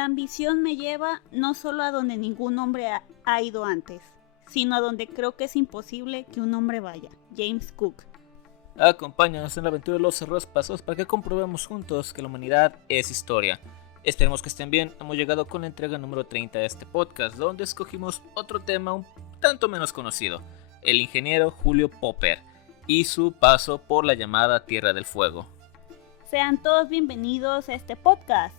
La ambición me lleva no solo a donde ningún hombre ha ido antes, sino a donde creo que es imposible que un hombre vaya. James Cook. Acompáñanos en la aventura de los errores pasados para que comprobemos juntos que la humanidad es historia. Esperemos que estén bien. Hemos llegado con la entrega número 30 de este podcast, donde escogimos otro tema un tanto menos conocido: el ingeniero Julio Popper y su paso por la llamada Tierra del Fuego. Sean todos bienvenidos a este podcast.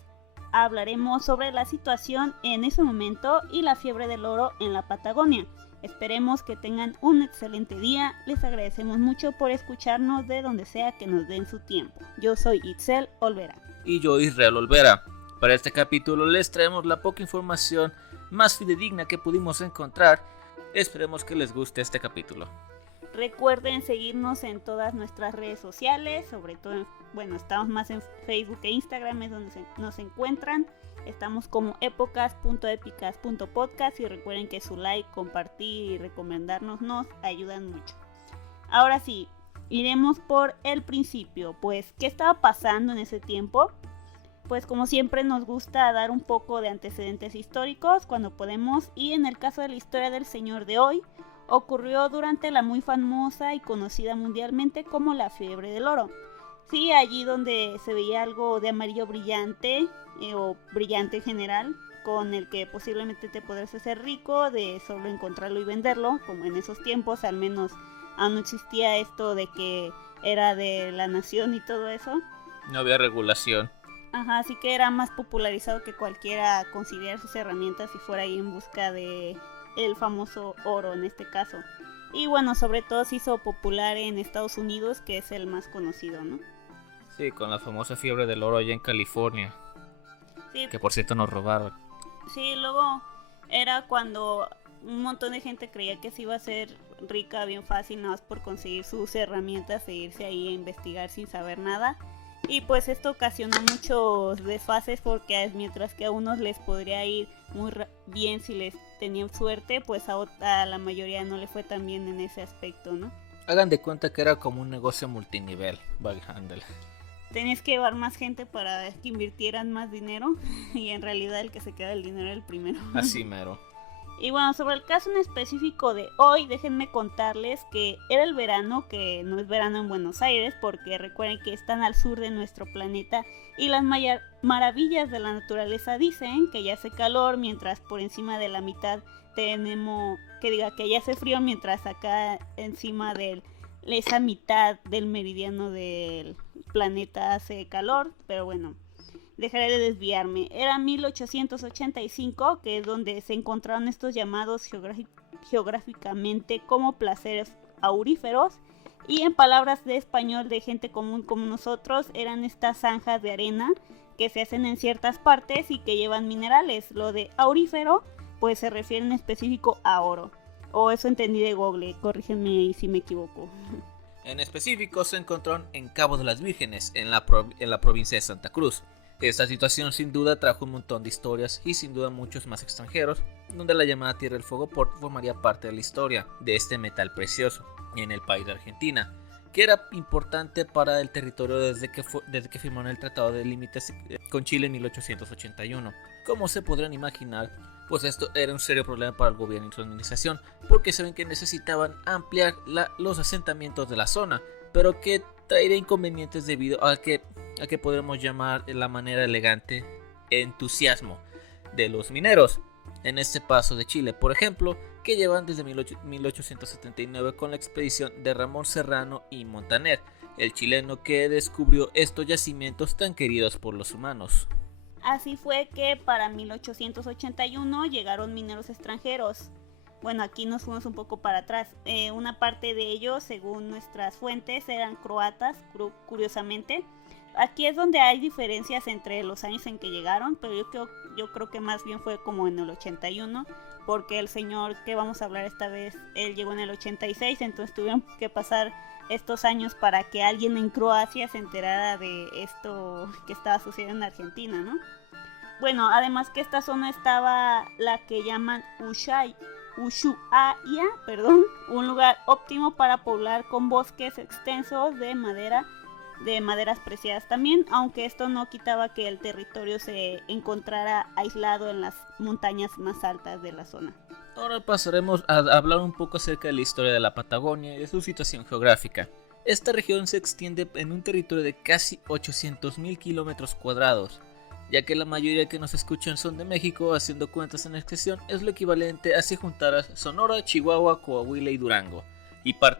Hablaremos sobre la situación en ese momento y la fiebre del oro en la Patagonia. Esperemos que tengan un excelente día. Les agradecemos mucho por escucharnos de donde sea que nos den su tiempo. Yo soy Itzel Olvera. Y yo, Israel Olvera. Para este capítulo les traemos la poca información más fidedigna que pudimos encontrar. Esperemos que les guste este capítulo. Recuerden seguirnos en todas nuestras redes sociales, sobre todo, estamos más en Facebook e Instagram, es donde nos encuentran. Estamos como épocas.épicas.podcast y recuerden que su like, compartir y recomendarnos nos ayudan mucho. Ahora sí, iremos por el principio. Pues, ¿qué estaba pasando en ese tiempo? Pues como siempre nos gusta dar un poco de antecedentes históricos cuando podemos, y en el caso de la historia del señor de hoy, ocurrió durante la muy famosa y conocida mundialmente como la fiebre del oro. Sí, allí donde se veía algo de amarillo brillante o brillante en general, con el que posiblemente te podrás hacer rico de solo encontrarlo y venderlo, como en esos tiempos al menos aún no existía esto de que era de la nación y todo eso. No había regulación. Ajá, así que era más popularizado que cualquiera considerar sus herramientas y fuera ahí en busca de el famoso oro en este caso. Y bueno, sobre todo se hizo popular en Estados Unidos, que es el más conocido, ¿no? Sí, con la famosa fiebre del oro allá en California. Sí. Que por cierto nos robaron. Sí, luego era cuando un montón de gente creía que se iba a hacer rica bien fácil nada más por conseguir sus herramientas e irse ahí a investigar sin saber nada. Y pues esto ocasionó muchos desfases porque mientras que a unos les podría ir muy bien si les tenían suerte, pues a la mayoría no le fue tan bien en ese aspecto, ¿no? Hagan de cuenta que era como un negocio multinivel, Baghandel. Tenías que llevar más gente para que invirtieran más dinero y en realidad el que se queda el dinero era el primero. Así mero. Y bueno, sobre el caso en específico de hoy, déjenme contarles que era el verano, que no es verano en Buenos Aires, porque recuerden que están al sur de nuestro planeta y las maravillas de la naturaleza dicen que ya hace calor, mientras por encima de la mitad tenemos, que ya hace frío, mientras acá encima de esa mitad del meridiano del planeta hace calor, pero bueno. Dejaré de desviarme. Era 1885, que es donde se encontraron estos llamados geográficamente como placeres auríferos, y en palabras de español de gente común como nosotros, eran estas zanjas de arena que se hacen en ciertas partes y que llevan minerales. Lo de aurífero pues se refiere en específico a oro, o eso entendí de Google, corrígenme si me equivoco. En específico se encontraron en Cabo de las Vírgenes, en la provincia de Santa Cruz. Esta situación sin duda trajo un montón de historias y sin duda muchos más extranjeros, donde la llamada Tierra del Fuego formaría parte de la historia de este metal precioso en el país de Argentina, que era importante para el territorio desde que firmaron el Tratado de Límites con Chile en 1881. Como se podrán imaginar, pues esto era un serio problema para el gobierno y su administración, porque saben que necesitaban ampliar los asentamientos de la zona, pero que traería inconvenientes debido a que podremos llamar de la manera elegante entusiasmo de los mineros en este paso de Chile, por ejemplo, que llevan desde 1879 con la expedición de Ramón Serrano y Montaner, el chileno que descubrió estos yacimientos tan queridos por los humanos. Así fue que para 1881 llegaron mineros extranjeros. Bueno, aquí nos fuimos un poco para atrás. Una parte de ellos, según nuestras fuentes, eran croatas, curiosamente. Aquí es donde hay diferencias entre los años en que llegaron, pero yo creo que más bien fue como en el 81, porque el señor que vamos a hablar esta vez, él llegó en el 86, entonces tuvieron que pasar estos años para que alguien en Croacia se enterara de esto que estaba sucediendo en Argentina, ¿no? Bueno, además que esta zona estaba la que llaman Ushuaia, un lugar óptimo para poblar con bosques extensos de madera de maderas preciadas también, aunque esto no quitaba que el territorio se encontrara aislado en las montañas más altas de la zona. Ahora pasaremos a hablar un poco acerca de la historia de la Patagonia y de su situación geográfica. Esta región se extiende en un territorio de casi 800.000 kilómetros cuadrados. Ya que la mayoría que nos escuchan son de México, haciendo cuentas en extensión es lo equivalente a si juntaras Sonora, Chihuahua, Coahuila y Durango,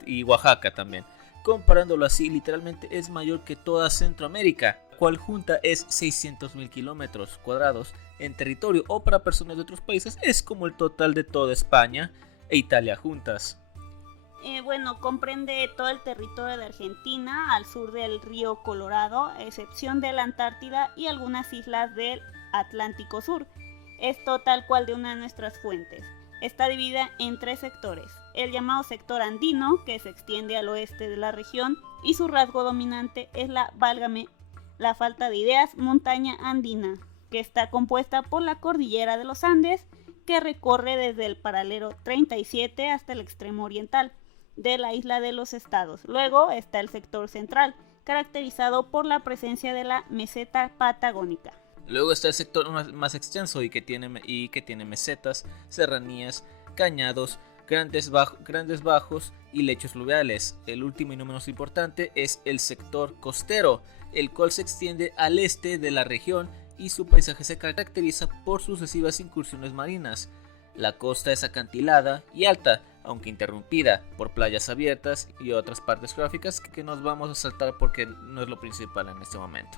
y Oaxaca también. Comparándolo así, literalmente es mayor que toda Centroamérica, cual junta es 600.000 kilómetros cuadrados en territorio, o para personas de otros países es como el total de toda España e Italia juntas. Comprende todo el territorio de Argentina al sur del río Colorado, a excepción de la Antártida y algunas islas del Atlántico Sur. Esto tal cual de una de nuestras fuentes. Está dividida en 3 sectores. El llamado sector andino, que se extiende al oeste de la región, y su rasgo dominante es la falta de ideas, montaña andina, que está compuesta por la cordillera de los Andes, que recorre desde el paralelo 37 hasta el extremo oriental de la isla de los Estados. Luego está el sector central, caracterizado por la presencia de la meseta patagónica. Luego está el sector más extenso y que tiene mesetas, serranías, cañados, grandes bajos y lechos fluviales. El último y no menos importante es el sector costero, el cual se extiende al este de la región y su paisaje se caracteriza por sucesivas incursiones marinas. La costa es acantilada y alta, aunque interrumpida por playas abiertas y otras partes geográficas que nos vamos a saltar porque no es lo principal en este momento.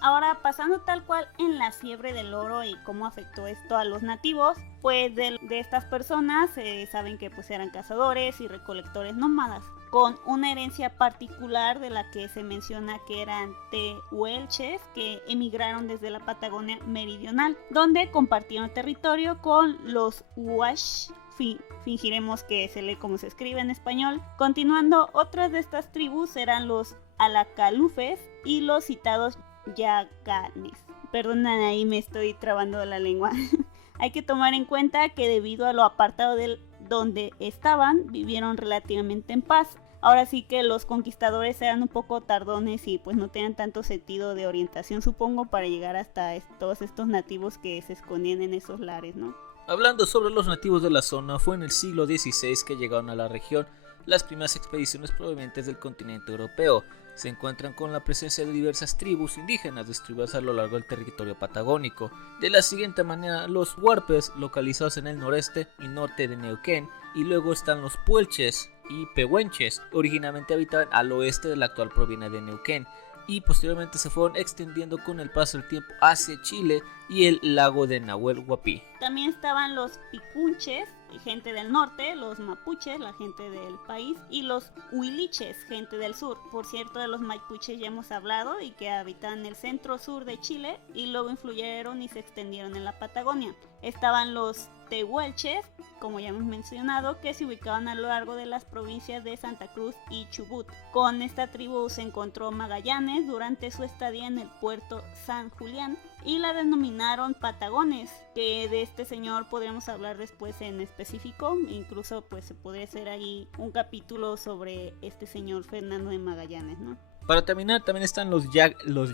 Ahora, pasando tal cual en la fiebre del oro y cómo afectó esto a los nativos, pues de estas personas saben que pues eran cazadores y recolectores nómadas, con una herencia particular de la que se menciona que eran tehuelches que emigraron desde la Patagonia meridional, donde compartieron territorio con los huash. Fingiremos que se lee como se escribe en español. Continuando, otras de estas tribus eran los alacalufes y los citados yaganes. Perdonan, ahí me estoy trabando la lengua. Hay que tomar en cuenta que debido a lo apartado de donde estaban, vivieron relativamente en paz. Ahora sí que los conquistadores eran un poco tardones y pues no tenían tanto sentido de orientación, supongo, para llegar hasta todos estos nativos que se escondían en esos lares, ¿no? Hablando sobre los nativos de la zona, fue en el siglo XVI que llegaron a la región las primeras expediciones provenientes del continente europeo. Se encuentran con la presencia de diversas tribus indígenas distribuidas a lo largo del territorio patagónico. De la siguiente manera, los huarpes, localizados en el noreste y norte de Neuquén, y luego están los puelches y pehuenches, originalmente habitaban al oeste de la actual provincia de Neuquén, y posteriormente se fueron extendiendo con el paso del tiempo hacia Chile y el lago de Nahuel Huapi. También estaban los picunches, gente del norte, los mapuches, la gente del país, y los huiliches, gente del sur. Por cierto, de los mapuches ya hemos hablado y que habitan en el centro-sur de Chile y luego influyeron y se extendieron en la Patagonia. Estaban los tehuelches, como ya hemos mencionado, que se ubicaban a lo largo de las provincias de Santa Cruz y Chubut. Con esta tribu se encontró Magallanes durante su estadía en el puerto San Julián y la denominaron Patagones, que de este señor podríamos hablar después en específico, incluso pues se podría hacer ahí un capítulo sobre este señor Fernando de Magallanes, ¿no? Para terminar, también están los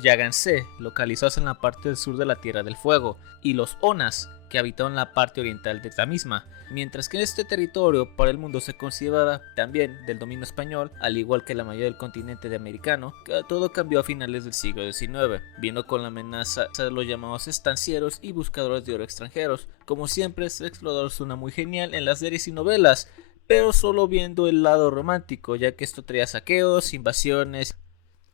Yagansé, localizados en la parte del sur de la Tierra del Fuego, y los Onas, que habitaban la parte oriental de la misma, mientras que este territorio para el mundo se considera también del dominio español, al igual que la mayoría del continente americano. Todo cambió a finales del siglo XIX, viendo con la amenaza de los llamados estancieros y buscadores de oro extranjeros. Como siempre, este explorador suena muy genial en las series y novelas, pero solo viendo el lado romántico, ya que esto traía saqueos, invasiones.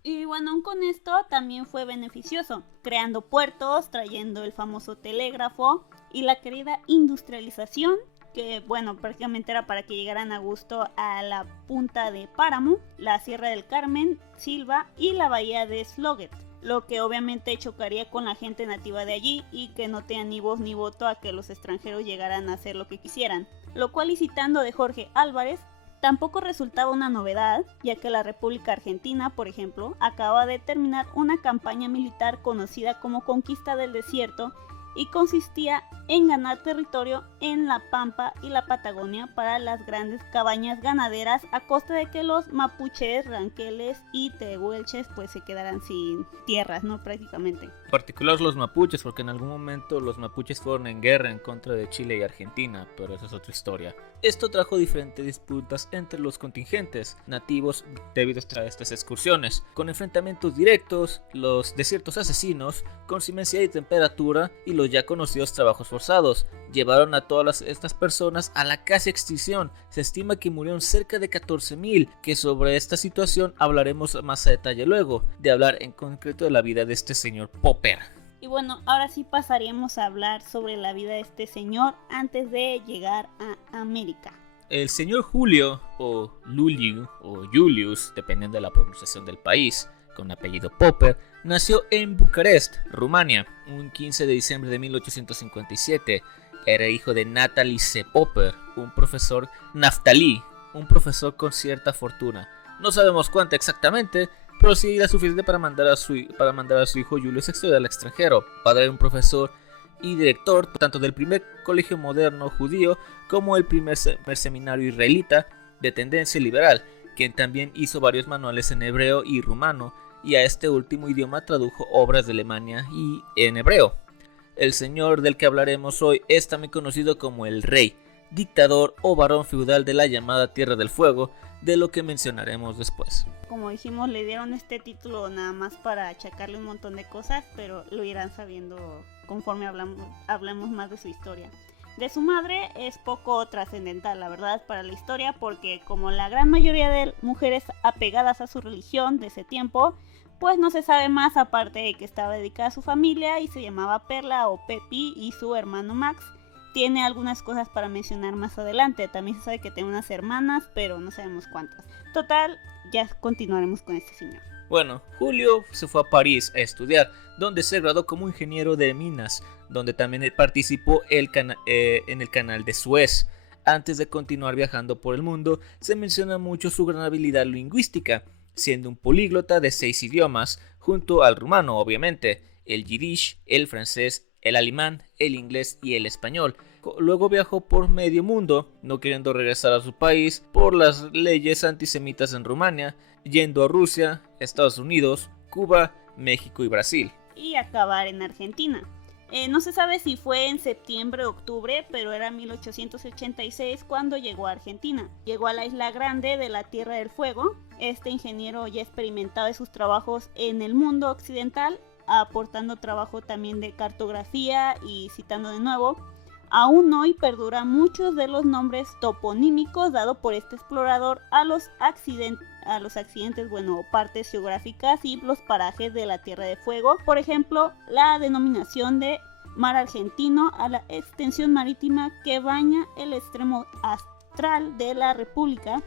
Y bueno, aún con esto también fue beneficioso, creando puertos, trayendo el famoso telégrafo y la querida industrialización, que bueno, prácticamente era para que llegaran a gusto a la punta de Páramo, la Sierra del Carmen, Silva y la bahía de Sloguet, lo que obviamente chocaría con la gente nativa de allí y que no tenían ni voz ni voto a que los extranjeros llegaran a hacer lo que quisieran, lo cual, y citando de Jorge Álvarez, tampoco resultaba una novedad, ya que la República Argentina, por ejemplo, acababa de terminar una campaña militar conocida como Conquista del Desierto y consistía en ganar territorio en la Pampa y la Patagonia para las grandes cabañas ganaderas, a costa de que los mapuches, ranqueles y tehuelches pues se quedaran sin tierras, ¿no? Prácticamente. En particular los mapuches, porque en algún momento los mapuches fueron en guerra en contra de Chile y Argentina, pero esa es otra historia. Esto trajo diferentes disputas entre los contingentes nativos debido a estas excursiones, con enfrentamientos directos, los desiertos asesinos, con inmensidad y temperatura y los ya conocidos trabajos forzados. Llevaron a todas estas personas a la casi extinción. Se estima que murieron cerca de 14.000, que sobre esta situación hablaremos más a detalle luego, de hablar en concreto de la vida de este señor Popper. Y bueno, ahora sí pasaríamos a hablar sobre la vida de este señor antes de llegar a América. El señor Julio, o Luliu, o Julius, dependiendo de la pronunciación del país, con apellido Popper, nació en Bucarest, Rumania, un 15 de diciembre de 1857. Era hijo de Natalie C. Popper, un profesor Naftali, un profesor con cierta fortuna. No sabemos cuánta exactamente, pero sí era suficiente para mandar a su hijo Julius a estudiar al extranjero. Padre era un profesor y director tanto del primer colegio moderno judío como el primer seminario israelita de tendencia liberal, quien también hizo varios manuales en hebreo y rumano, y a este último idioma tradujo obras de Alemania y en hebreo. El señor del que hablaremos hoy es también conocido como el rey, dictador o varón feudal de la llamada Tierra del Fuego, de lo que mencionaremos después. Como dijimos, le dieron este título nada más para achacarle un montón de cosas, pero lo irán sabiendo conforme hablamos más de su historia. De su madre es poco trascendental, la verdad, para la historia, porque como la gran mayoría de mujeres apegadas a su religión de ese tiempo, pues no se sabe más aparte de que estaba dedicada a su familia y se llamaba Perla o Pepi, y su hermano Max. Tiene algunas cosas para mencionar más adelante. También se sabe que tiene unas hermanas, pero no sabemos cuántas. Total, ya continuaremos con este señor. Bueno, Julio se fue a París a estudiar, donde se graduó como ingeniero de minas, donde también participó en el canal de Suez. Antes de continuar viajando por el mundo, se menciona mucho su gran habilidad lingüística, siendo un políglota de 6 idiomas, junto al rumano, obviamente, el yiddish, el francés, el alemán, el inglés y el español. Luego viajó por medio mundo, no queriendo regresar a su país por las leyes antisemitas en Rumania, yendo a Rusia, Estados Unidos, Cuba, México y Brasil. Y acabar en Argentina. No se sabe si fue en septiembre o octubre, pero era 1886 cuando llegó a Argentina. Llegó a la Isla Grande de la Tierra del Fuego. Este ingeniero ya experimentaba sus trabajos en el mundo occidental, aportando trabajo también de cartografía y citando de nuevo. Aún hoy perduran muchos de los nombres toponímicos dados por este explorador a los accidentes, bueno, partes geográficas y los parajes de la Tierra de Fuego. Por ejemplo, la denominación de mar argentino a la extensión marítima que baña el extremo austral de la República,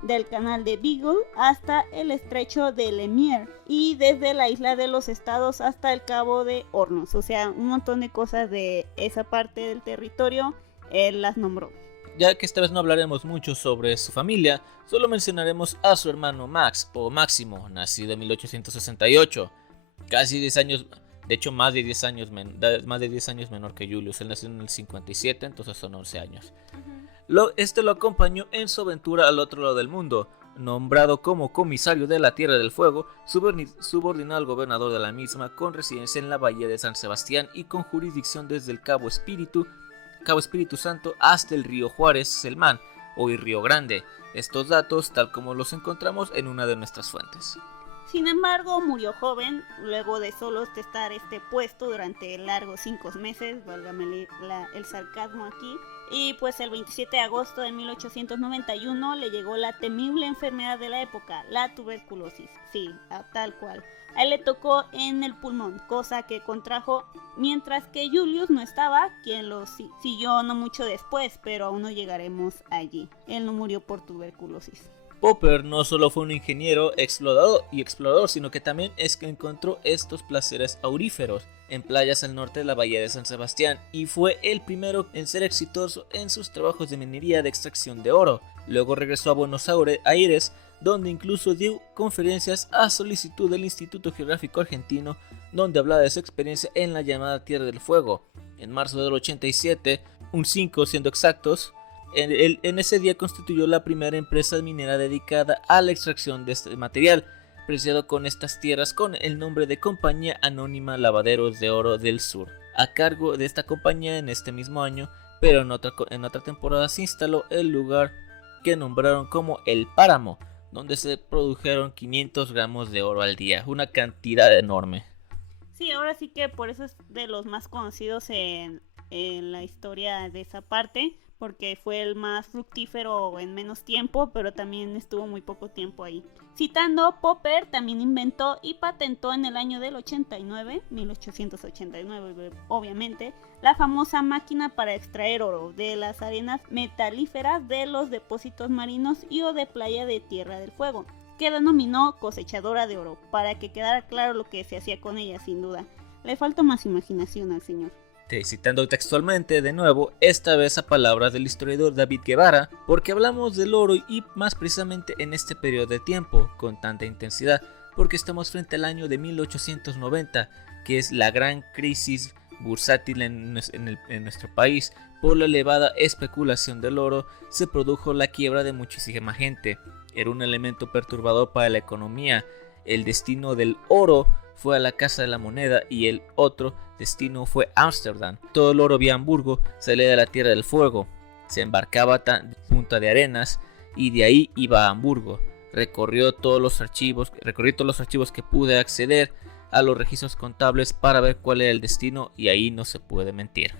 del canal de Beagle hasta el estrecho de Lemierre y desde la isla de los Estados hasta el cabo de Hornos. O sea, un montón de cosas de esa parte del territorio él las nombró. Ya que esta vez no hablaremos mucho sobre su familia, solo mencionaremos a su hermano Max o Máximo, nacido en 1868, casi 10 años, de hecho más de 10 años menor que Julius. Él nació en el 57, entonces son 11 años. Este lo acompañó en su aventura al otro lado del mundo. Nombrado como comisario de la Tierra del Fuego, subordinado al gobernador de la misma, con residencia en la bahía de San Sebastián y con jurisdicción desde el Cabo Espíritu Santo hasta el río Juárez, Selmán, o el Río Grande. Estos datos tal como los encontramos en una de nuestras fuentes. Sin embargo, murió joven, luego de solo estar este puesto durante largos 5 meses, válgame el sarcasmo aquí. Y pues el 27 de agosto de 1891 le llegó la temible enfermedad de la época, la tuberculosis. Sí, tal cual. A él le tocó en el pulmón, cosa que contrajo mientras que Julius no estaba, quien lo siguió no mucho después, pero aún no llegaremos allí. Él no murió por tuberculosis. Popper no solo fue un ingeniero, explorador, sino que también es que encontró estos placeres auríferos en playas al norte de la bahía de San Sebastián y fue el primero en ser exitoso en sus trabajos de minería de extracción de oro. Luego regresó a Buenos Aires, donde incluso dio conferencias a solicitud del Instituto Geográfico Argentino, donde hablaba de su experiencia en la llamada Tierra del Fuego. En marzo del 87, un 5 siendo exactos, en ese día constituyó la primera empresa minera dedicada a la extracción de este material, preciado con estas tierras con el nombre de Compañía Anónima Lavaderos de Oro del Sur. A cargo de esta compañía en este mismo año, pero en otra temporada se instaló el lugar que nombraron como El Páramo, donde se produjeron 500 gramos de oro al día, una cantidad enorme. Sí, ahora sí que por eso es de los más conocidos en la historia de esa parte, porque fue el más fructífero en menos tiempo, pero también estuvo muy poco tiempo ahí. Citando, Popper también inventó y patentó en el año del 1889, obviamente, la famosa máquina para extraer oro de las arenas metalíferas de los depósitos marinos y o de playa de Tierra del Fuego, que denominó cosechadora de oro, para que quedara claro lo que se hacía con ella, sin duda. Le falta más imaginación al señor. Citando textualmente de nuevo, esta vez a palabras del historiador David Guevara, porque hablamos del oro y más precisamente en este periodo de tiempo, con tanta intensidad, porque estamos frente al año de 1890, que es la gran crisis bursátil en nuestro país. Por la elevada especulación del oro, se produjo la quiebra de muchísima gente. Era un elemento perturbador para la economía. El destino del oro fue a la Casa de la Moneda y el otro destino fue Ámsterdam. Todo el oro vía Hamburgo salía de la Tierra del Fuego, se embarcaba a Punta de Arenas y de ahí iba a Hamburgo. Recorrí todos los archivos que pude acceder a los registros contables para ver cuál era el destino y ahí no se puede mentir.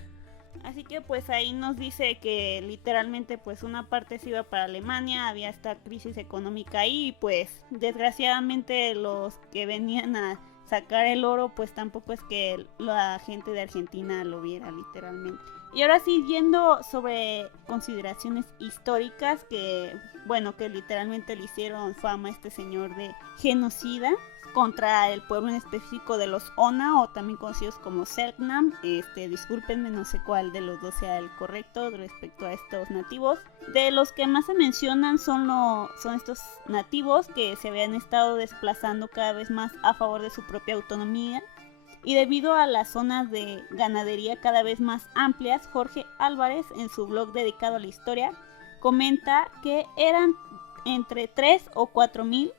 Así que pues ahí nos dice que literalmente pues una parte se iba para Alemania, había esta crisis económica ahí y pues desgraciadamente los que venían a sacar el oro pues tampoco es que la gente de Argentina lo viera literalmente. Y ahora sí, yendo sobre consideraciones históricas que literalmente le hicieron fama a este señor de genocida contra el pueblo en específico de los Ona, o también conocidos como Selknam. Discúlpenme, no sé cuál de los dos sea el correcto respecto a estos nativos. De los que más se mencionan son estos nativos que se habían estado desplazando cada vez más a favor de su propia autonomía. Y debido a las zonas de ganadería cada vez más amplias, Jorge Álvarez, en su blog dedicado a la historia, comenta que eran entre 3 o 4 mil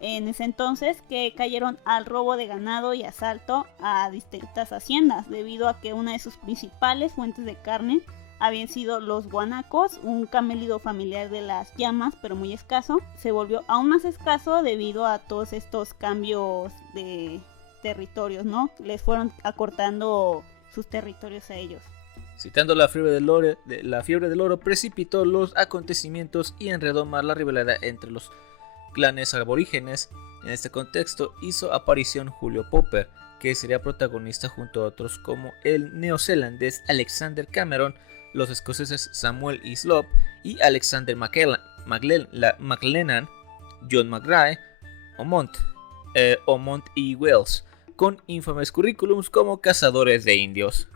en ese entonces que cayeron al robo de ganado y asalto a distintas haciendas, debido a que una de sus principales fuentes de carne habían sido los guanacos, un camélido familiar de las llamas, pero muy escaso. Se volvió aún más escaso debido a todos estos cambios de territorios, ¿no? Les fueron acortando sus territorios a ellos. Citando la fiebre del oro precipitó los acontecimientos y enredó más la rivalidad entre los clanes aborígenes. En este contexto hizo aparición Julio Popper, que sería protagonista junto a otros como el neozelandés Alexander Cameron, los escoceses Samuel Hislop y Alexander McLennan, John McGrath, Omont y Wells, con infames currículums como cazadores de indios.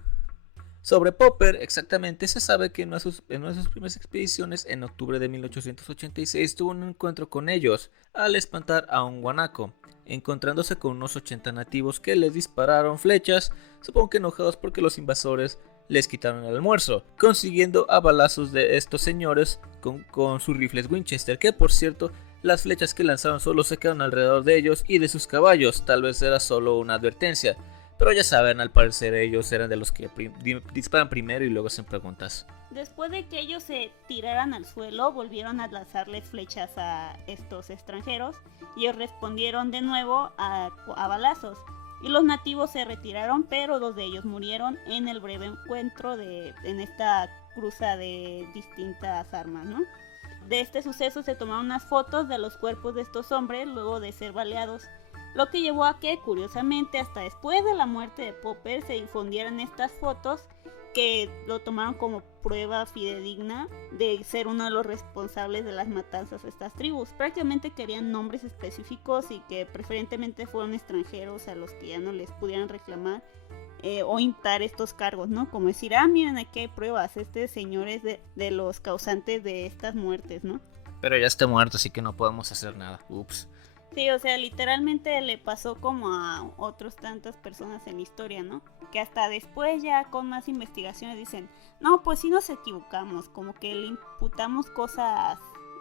Sobre Popper, exactamente, se sabe que en una de sus primeras expediciones, en octubre de 1886, tuvo un encuentro con ellos al espantar a un guanaco, encontrándose con unos 80 nativos que les dispararon flechas, supongo que enojados porque los invasores les quitaron el almuerzo, consiguiendo a balazos de estos señores con sus rifles Winchester, que por cierto, las flechas que lanzaron solo se quedaron alrededor de ellos y de sus caballos. Tal vez era solo una advertencia, pero ya saben, al parecer ellos eran de los que disparan primero y luego hacen preguntas. Después de que ellos se tiraran al suelo, volvieron a lanzarles flechas a estos extranjeros y ellos respondieron de nuevo a balazos. Y los nativos se retiraron, pero 2 de ellos murieron en el breve encuentro en esta cruza de distintas armas, ¿no? De este suceso se tomaron unas fotos de los cuerpos de estos hombres luego de ser baleados, lo que llevó a que, curiosamente, hasta después de la muerte de Popper se difundieran estas fotos que lo tomaron como prueba fidedigna de ser uno de los responsables de las matanzas de estas tribus. Prácticamente querían nombres específicos y que preferentemente fueran extranjeros a los que ya no les pudieran reclamar o imputar estos cargos, ¿no? Como decir, miren, aquí hay pruebas, este señor es de los causantes de estas muertes, ¿no? Pero ya está muerto, así que no podemos hacer nada. Ups. Sí, o sea, literalmente le pasó como a otras tantas personas en la historia, ¿no? porque hasta después ya con más investigaciones dicen, no, pues sí nos equivocamos, como que le imputamos cosas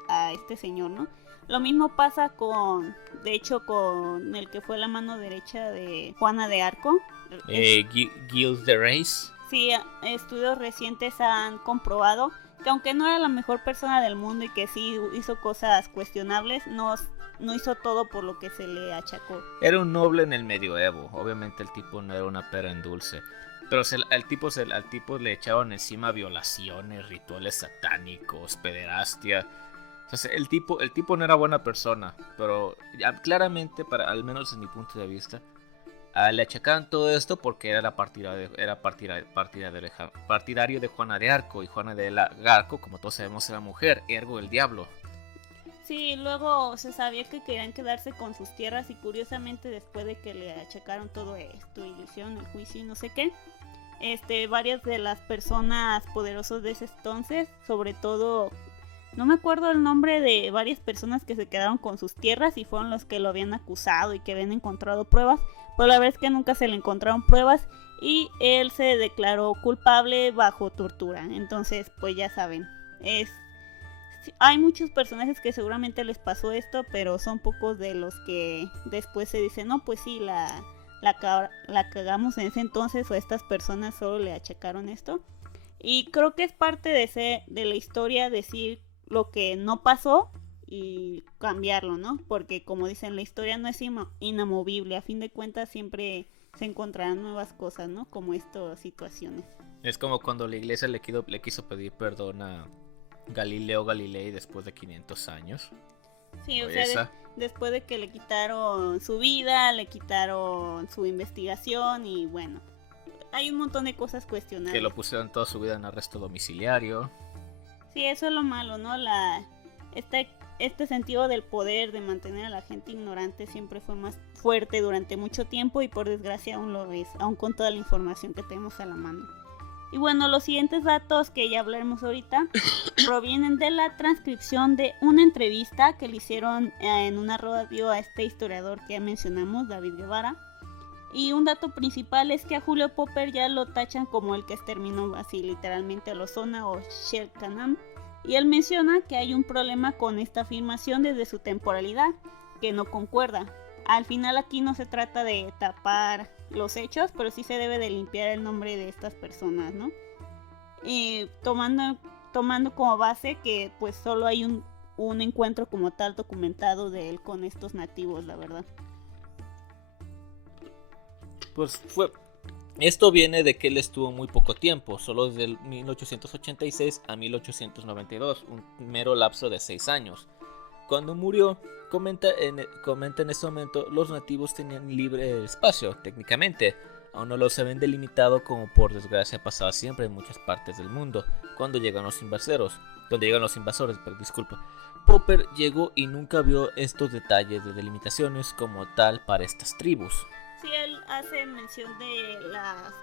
a este señor, ¿no? Lo mismo pasa de hecho, con el que fue la mano derecha de Juana de Arco. Gilles de Reyes. Sí, estudios recientes han comprobado que aunque no era la mejor persona del mundo y que sí hizo cosas cuestionables, no hizo todo por lo que se le achacó. Era un noble en el medioevo, obviamente el tipo no era una pera en dulce, pero al tipo le echaban encima violaciones, rituales satánicos, pederastia. O sea, el tipo no era buena persona, pero claramente, al menos desde mi punto de vista, le achacaban todo esto porque era partidario de Juana de Arco, y Juana de Arco, como todos sabemos, era mujer, ergo el diablo. Sí, luego se sabía que querían quedarse con sus tierras y curiosamente después de que le achacaron todo esto y le hicieron el juicio y no sé qué, varias de las personas poderosas de ese entonces, sobre todo, no me acuerdo el nombre de varias personas que se quedaron con sus tierras y fueron los que lo habían acusado y que habían encontrado pruebas, pero la verdad es que nunca se le encontraron pruebas y él se declaró culpable bajo tortura. Entonces, pues ya saben, hay muchos personajes que seguramente les pasó esto, pero son pocos de los que después se dicen, no, pues sí, la cagamos en ese entonces, o estas personas solo le achacaron esto. Y creo que es parte de la historia decir lo que no pasó y cambiarlo, ¿no? Porque como dicen, la historia no es inamovible, a fin de cuentas siempre se encontrarán nuevas cosas, ¿no? Como estas situaciones. Es como cuando la iglesia le quiso pedir perdón a Galileo Galilei después de 500 años. Sí, o sea, después de que le quitaron su vida, le quitaron su investigación y bueno, hay un montón de cosas cuestionables. Que lo pusieron toda su vida en arresto domiciliario. Sí, eso es lo malo, ¿no? Este sentido del poder de mantener a la gente ignorante siempre fue más fuerte durante mucho tiempo y por desgracia aún lo es, aún con toda la información que tenemos a la mano. Y bueno, los siguientes datos que ya hablaremos ahorita provienen de la transcripción de una entrevista que le hicieron en una radio a este historiador que ya mencionamos, David Guevara. Y un dato principal es que a Julio Popper ya lo tachan como el que exterminó así literalmente a los Ozona o Shelkanam. Y él menciona que hay un problema con esta afirmación desde su temporalidad, que no concuerda. Al final aquí no se trata de tapar los hechos, pero sí se debe de limpiar el nombre de estas personas, ¿no? Y tomando como base que pues solo hay un encuentro como tal documentado de él con estos nativos, la verdad. Pues esto viene de que él estuvo muy poco tiempo, solo desde el 1886 a 1892, un mero lapso de 6 años. Cuando murió, comenta en ese momento, los nativos tenían libre espacio, técnicamente. Aún no los habían delimitado, como por desgracia pasaba siempre en muchas partes del mundo, cuando llegan los invasores. Popper llegó y nunca vio estos detalles de delimitaciones como tal para estas tribus. Sí, él hace mención de las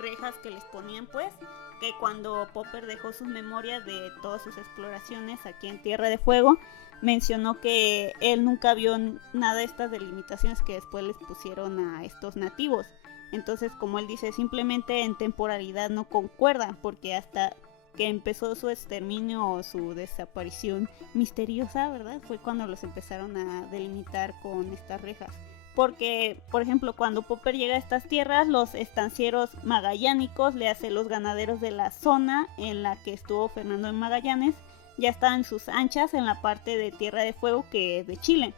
rejas que les ponían, pues, que cuando Popper dejó sus memorias de todas sus exploraciones aquí en Tierra de Fuego, mencionó que él nunca vio nada de estas delimitaciones que después les pusieron a estos nativos. Entonces, como él dice, simplemente en temporalidad no concuerdan, porque hasta que empezó su exterminio o su desaparición misteriosa, ¿verdad? Fue cuando los empezaron a delimitar con estas rejas. Porque, por ejemplo, cuando Popper llega a estas tierras, los estancieros magallánicos, le hace los ganaderos de la zona en la que estuvo Fernando de Magallanes, ya estaban sus anchas en la parte de Tierra de Fuego que es de Chile.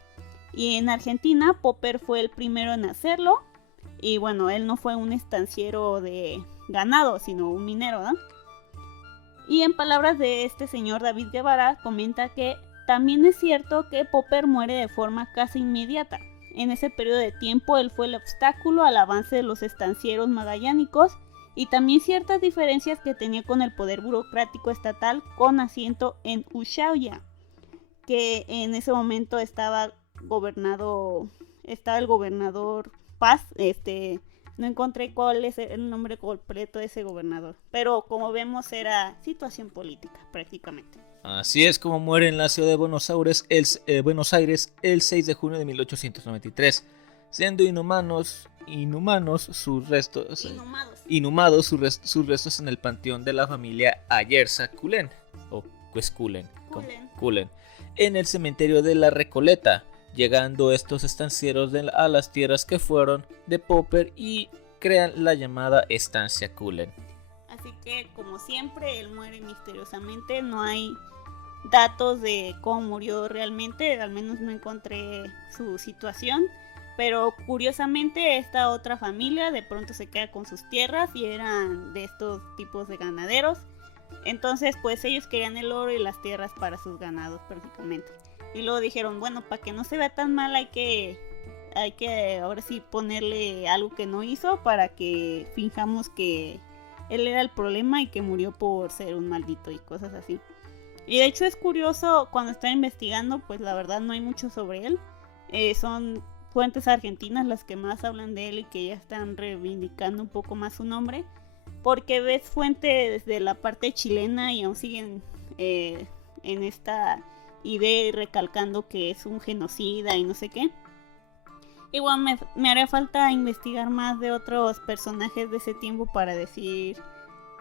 Y en Argentina, Popper fue el primero en hacerlo. Y bueno, él no fue un estanciero de ganado, sino un minero, ¿no? Y en palabras de este señor David Guevara, comenta que también es cierto que Popper muere de forma casi inmediata. En ese periodo de tiempo él fue el obstáculo al avance de los estancieros magallánicos y también ciertas diferencias que tenía con el poder burocrático estatal con asiento en Ushuaia, que en ese momento estaba el gobernador Paz. No encontré cuál es el nombre completo de ese gobernador, pero como vemos era situación política prácticamente. Así es como muere en la ciudad de Buenos Aires el 6 de junio de 1893. siendo inhumados sus restos en el panteón de la familia Ayerza Cullen o Cuesculen, Cullen, en el cementerio de la Recoleta, llegando estos estancieros a las tierras que fueron de Popper y crean la llamada estancia Cullen. Así que, como siempre, él muere misteriosamente, no hay datos de cómo murió realmente, al menos no encontré su situación, pero curiosamente esta otra familia de pronto se queda con sus tierras y eran de estos tipos de ganaderos, entonces pues ellos querían el oro y las tierras para sus ganados prácticamente, y luego dijeron, bueno, para que no se vea tan mal hay que ahora sí ponerle algo que no hizo para que finjamos que él era el problema y que murió por ser un maldito y cosas así. Y de hecho es curioso, cuando estaba investigando, pues la verdad no hay mucho sobre él. Son fuentes argentinas las que más hablan de él y que ya están reivindicando un poco más su nombre. Porque ves fuentes de la parte chilena y aún siguen en esta idea recalcando que es un genocida y no sé qué. Igual me haría falta investigar más de otros personajes de ese tiempo para decir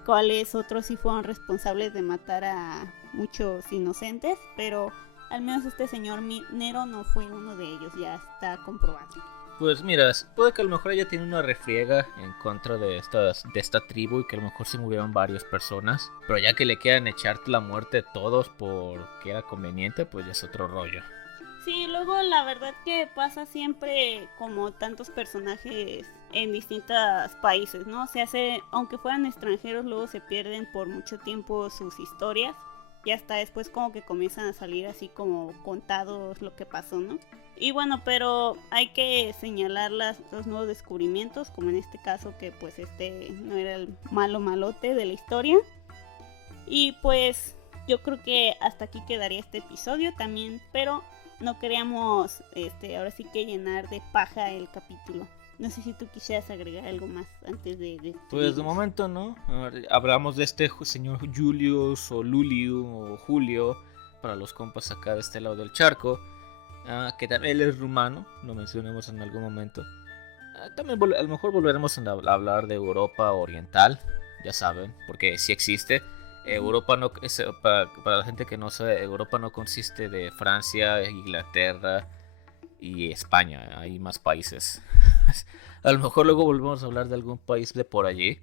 cuáles otros sí fueron responsables de matar a muchos inocentes, pero al menos este señor Nero no fue uno de ellos, ya está comprobado. Pues mira, puede que a lo mejor ella tiene una refriega en contra de esta tribu y que a lo mejor se murieron varias personas, pero ya que le quieran echar la muerte a todos porque era conveniente, pues ya es otro rollo. Sí, luego la verdad que pasa siempre como tantos personajes en distintos países, ¿no? Aunque fueran extranjeros, luego se pierden por mucho tiempo sus historias y hasta después como que comienzan a salir así como contados lo que pasó, ¿no? Y bueno, pero hay que señalar los nuevos descubrimientos, como en este caso que pues no era el malote de la historia. Y pues yo creo que hasta aquí quedaría este episodio también, pero no queríamos ahora sí que llenar de paja el capítulo. No sé si tú quisieras agregar algo más antes de pues de momento no. Hablamos de este señor Julius o Lulio o Julio para los compas acá de este lado del charco, que también él es rumano, lo mencionamos en algún momento. También a lo mejor volveremos a hablar de Europa Oriental, ya saben, porque sí existe. Europa no para la gente que no sabe, Europa no consiste de Francia, Inglaterra y España, hay más países. A lo mejor luego volvemos a hablar de algún país de por allí.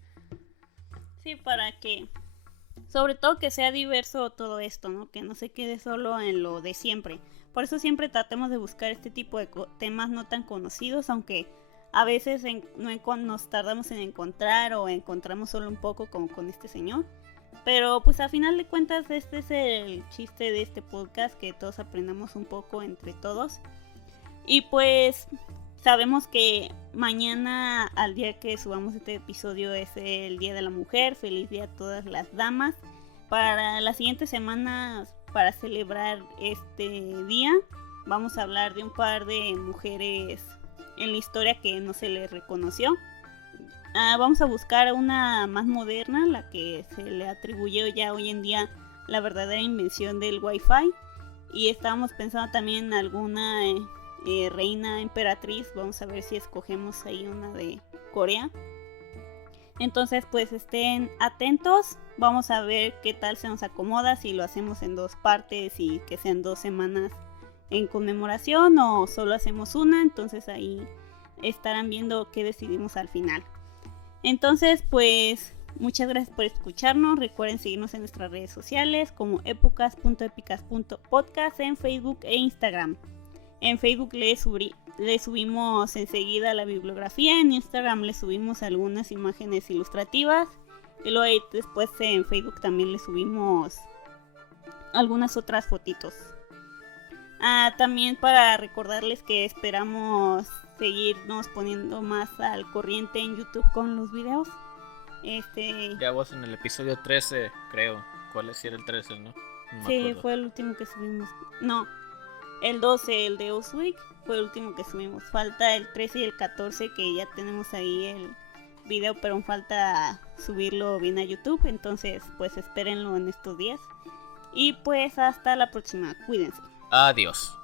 Sí, para que sobre todo que sea diverso todo esto, ¿no? Que no se quede solo en lo de siempre. Por eso siempre tratemos de buscar este tipo de temas no tan conocidos, aunque a veces nos tardamos en encontrar o encontramos solo un poco como con este señor. Pero pues a final de cuentas este es el chiste de este podcast, que todos aprendamos un poco entre todos. Y pues sabemos que mañana, al día que subamos este episodio, es el Día de la Mujer. Feliz día a todas las damas. Para las siguientes semanas, para celebrar este día, vamos a hablar de un par de mujeres en la historia que no se les reconoció. Vamos a buscar una más moderna, la que se le atribuyó ya hoy en día la verdadera invención del Wi-Fi. Y estábamos pensando también en alguna reina emperatriz. Vamos a ver si escogemos ahí una de Corea. Entonces pues estén atentos. Vamos a ver qué tal se nos acomoda, si lo hacemos en 2 partes y que sean 2 semanas en conmemoración o solo hacemos una. Entonces ahí estarán viendo qué decidimos al final. Entonces pues muchas gracias por escucharnos. Recuerden seguirnos en nuestras redes sociales como epocas.epicas.podcast en Facebook e Instagram. En Facebook le subimos enseguida la bibliografía, en Instagram le subimos algunas imágenes ilustrativas y luego después en Facebook también le subimos algunas otras fotitos. También para recordarles que esperamos seguirnos poniendo más al corriente en YouTube con los videos. Ya vos en el episodio 13, creo. ¿Cuál es? Era el 13, ¿no? No sí, acuerdo. fue el último que subimos. No, el 12, el de Oswick, fue el último que subimos. Falta el 13 y el 14, que ya tenemos ahí el video, pero falta subirlo bien a YouTube. Entonces pues espérenlo en estos días. Y pues hasta la próxima, cuídense. Adiós.